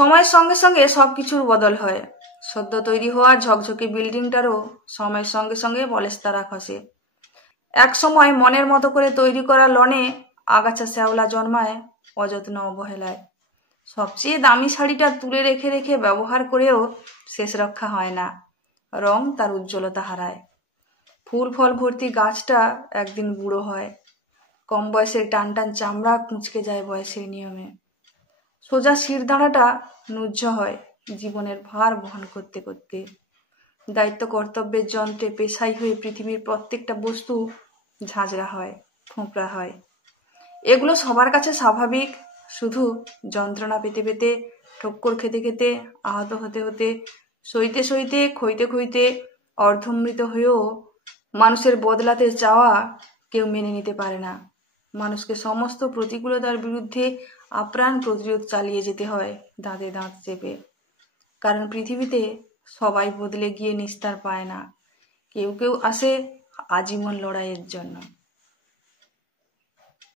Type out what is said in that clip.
সময়ের সঙ্গে সঙ্গে সবকিছুর বদল হয়। সদ্য তৈরি হওয়া ঝকঝকে বিল্ডিংটারও সময়ের সঙ্গে সঙ্গে পলেস্তারা খসে। এক সময় মনের মতো করে তৈরি করা লনে আগাছা শ্যাওলা জন্মায় অযত্ন অবহেলায়। সবচেয়ে দামি শাড়িটা তুলে রেখে রেখে ব্যবহার করেও শেষ রক্ষা হয় না, রং তার উজ্জ্বলতা হারায়। ফুল ফল ভর্তি গাছটা একদিন বুড়ো হয়, কম বয়সের টান টান চামড়া কুঁচকে যায় বয়সের নিয়মে। সোজা শিরদাঁড়াটা নুজ্জ হয় জীবনের ভার বহন করতে করতে। দায়িত্ব কর্তব্যের যন্ত্রে পেশাই হয়ে পৃথিবীর প্রত্যেকটা বস্তু ঝাঁঝরা হয়, ফোঁকড়া হয়। এগুলো সবার কাছে স্বাভাবিক। শুধু যন্ত্রণা পেতে পেতে, ঠক্কর খেতে খেতে, আহত হতে হতে, সইতে সইতে, ক্ষইতে ক্ষইতে অর্ধমৃত হয়েও মানুষের বদলাতে চাওয়া কেউ মেনে নিতে পারে না। মানুষকে সমস্ত প্রতিকূলতার বিরুদ্ধে আপ্রাণ প্রতিরোধ চালিয়ে যেতে হয় দাঁতে দাঁত চেপে। কারণ পৃথিবীতে সবাই বদলে গিয়ে নিস্তার পায় না, কেউ কেউ আসে আজীবন লড়াইয়ের জন্য।